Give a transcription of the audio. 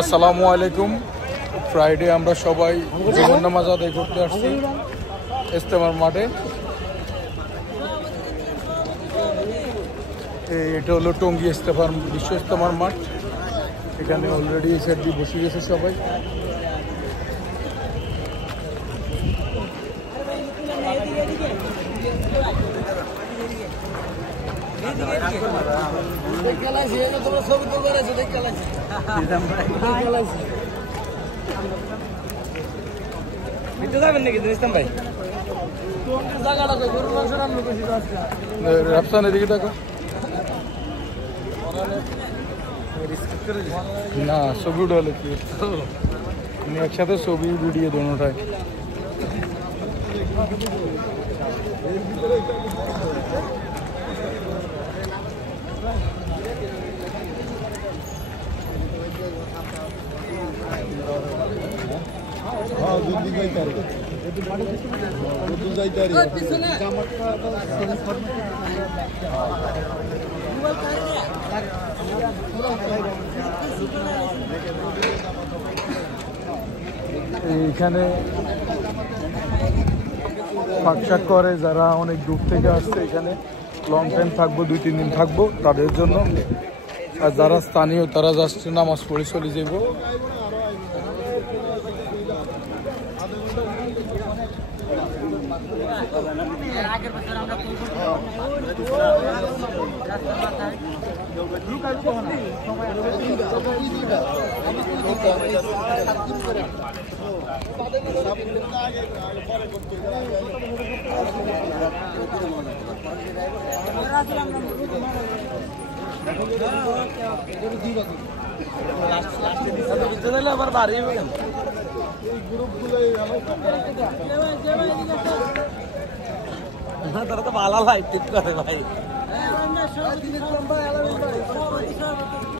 আসসালামু আলাইকুম। ফ্রাইডে আমরা সবাই জুমার নামাজ আদায় করতে আসছি ইজতেমার মাঠে। এটা হলো টঙ্গী বিশ্ব ইজতেমার মাঠ। এখানে অলরেডি সেট দিয়ে বসে গেছে সবাই। রাফসান এদিকে দেখো না, ছবি উঠালে কি একসাথে ছবি ভিডিও দোনোটাই। এইখানে ফাঁকশাক করে যারা অনেক দূর থেকে আসছে, এখানে লং টাইম থাকবো, 2-3 দিন থাকবো তাদের জন্য। আর যারা স্থানীয় তারা যাচ্ছে নামাজ পড়ে চলে যাব। আবার বাড়ি তারা তো ভালো লাইট করে ভাই।